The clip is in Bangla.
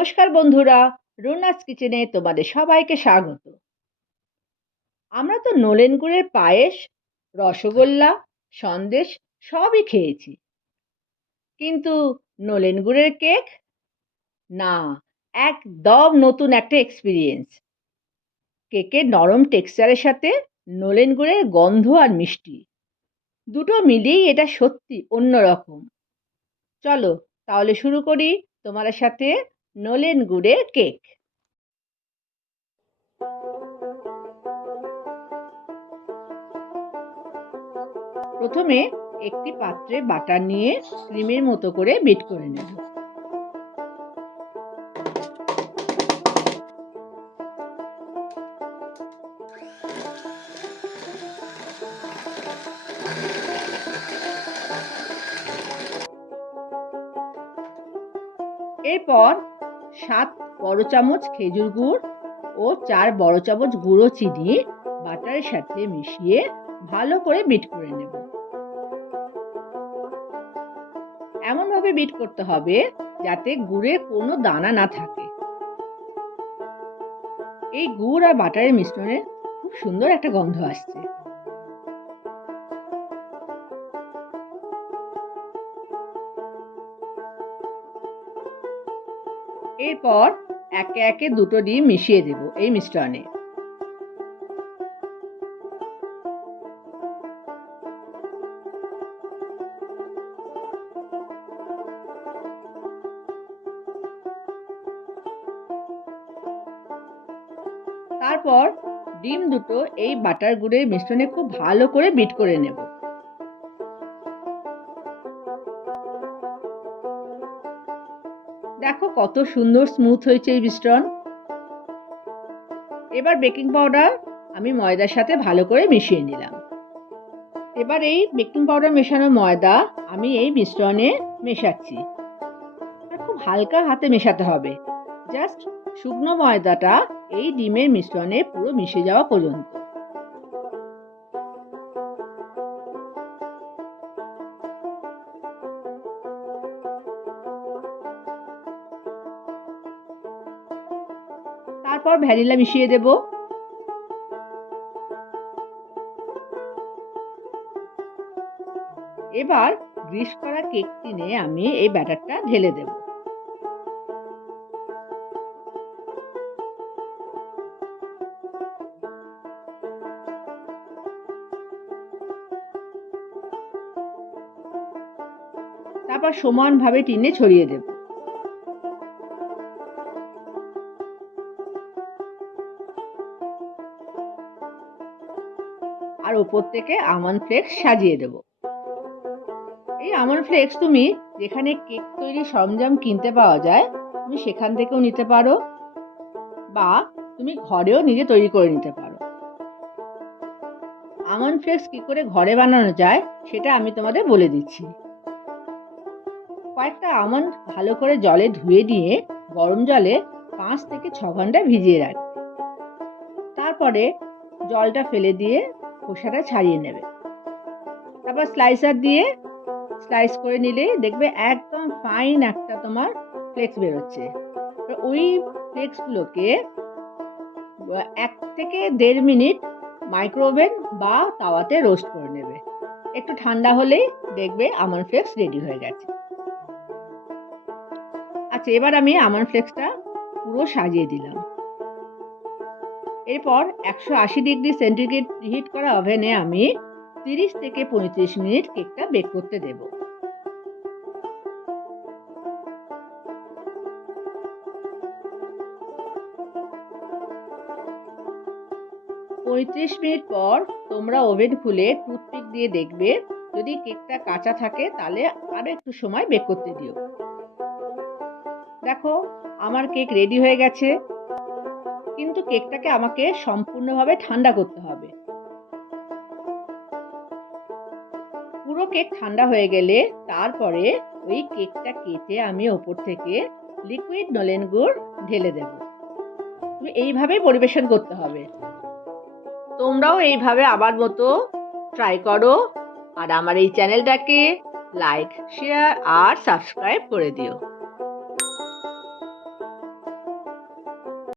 নমস্কার বন্ধুরা, রুনাস কিচেনে তোমাদের সবাইকে স্বাগত। আমরা তো নলেন গুড়ের পায়েস, রসগোল্লা, সন্দেশ সবই খেয়েছি, কিন্তু নলেন গুড়ের কেক না, একদম নতুন একটা এক্সপিরিয়েন্স। কেকের নরম টেক্সচারের সাথে নলেন গুড়ের গন্ধ আর মিষ্টি দুটো মিলিয়েই এটা সত্যি অন্যরকম। চলো তাহলে শুরু করি তোমাদের সাথে নলেন গুড়ের কেক। প্রথমে একটি পাত্রে বাটার নিয়ে ক্রিমের মতো করে বিট করে নেব। এরপর 7 বড় চামচ খেজুর গুড় ও 4 বড় চামচ গুঁড়ো চিনি বাটারের সাথে মিশিয়ে ভালো করে বিট করে নেব। এমনভাবে বিট করতে হবে যাতে গুড়ের কোনো দানা না থাকে। এই গুড় আর বাটারের মিশ্রণে খুব সুন্দর একটা গন্ধ আসছে। এরপর একে একে দুটো ডিম মিশিয়ে দেব এই মিশ্রণে। তারপর ডিম দুটো এই বাটার গুড়ের মিশ্রণে খুব ভালো করে বিট করে নেব। দেখো কত সুন্দর স্মুথ হয়েছে এই মিশ্রণ। এবার বেকিং পাউডার আমি ময়দার সাথে ভালো করে মিশিয়ে নিলাম। এবার এই বেকিং পাউডার মেশানো ময়দা আমি এই মিশ্রণে মেশাচ্ছি। খুব হালকা হাতে মেশাতে হবে, জাস্ট শুকনো ময়দাটা এই ডিমের মিশ্রণে পুরো মিশে যাওয়া পর্যন্ত। তারপর ভ্যানিলা মিশিয়ে দেব। এবার গ্রিস করা কেক টিনে আমি এই ব্যাটারটা ঢেলে দেব। তারপর সমানভাবে টিনে ছড়িয়ে দেব। আর উপর থেকে আমন্ড ফ্লেক্স সাজিয়ে দেব। এই আমন্ড ফ্লেক্স তুমি যেখানে কেক তৈরি সরঞ্জাম কিনতে পাওয়া যায় তুমি সেখান থেকেও নিতে পারো, বা তুমি ঘরেও নিজে তৈরি করে নিতে পারো। আমন্ড ফ্লেক্স কি করে ঘরে বানানো যায় সেটা আমি তোমাদের বলে দিচ্ছি। কয়েকটা আমন্ড ভালো করে জলে ধুয়ে নিয়ে গরম জলে 5 থেকে 6 ঘন্টা ভিজিয়ে রাখবে। তারপরে জলটা ফেলে দিয়ে খোসাটা ছাড়িয়ে নেবে। তারপর স্লাইসার দিয়ে স্লাইস করে নিলে দেখবে একদম ফাইন একটা তোমার ফ্লেক্স বেরোচ্ছে। ওই ফ্লেক্সগুলোকে 1 থেকে 1.5 মিনিট মাইক্রোওভেন বা তাওয়াতে রোস্ট করে নেবে। একটু ঠান্ডা হলেই দেখবে আমন্ড ফ্লেক্স রেডি হয়ে গেছে। আচ্ছা, এবার আমি আমন্ড ফ্লেক্সটা পুরো সাজিয়ে দিলাম। এরপর 180 ডিগ্রি সেন্টিগ্রেড হিট করা ওভেনে আমি 30 থেকে 35 মিনিট কেকটা বেক করতে দেব। পঁয়ত্রিশ মিনিট পর তোমরা ওভেন খুলে টুথপিক দিয়ে দেখবে, যদি কেকটা কাঁচা থাকে তাহলে আরো একটু সময় বেক করতে দিও। দেখো আমার কেক রেডি হয়ে গেছে, কিন্তু কেকটাকে আমাকে সম্পূর্ণভাবে ঠান্ডা করতে হবে। পুরো কেক ঠান্ডা হয়ে গেলে তারপরে ওই কেকটা কেটে আমি ওপর থেকে লিকুইড নলেন গুড় ঢেলে দেব। তুমি এইভাবেই পরিবেশন করতে হবে। তোমরাও এইভাবে আমার মতো ট্রাই করো, আর আমার এই চ্যানেলটাকে লাইক, শেয়ার আর সাবস্ক্রাইব করে দিও।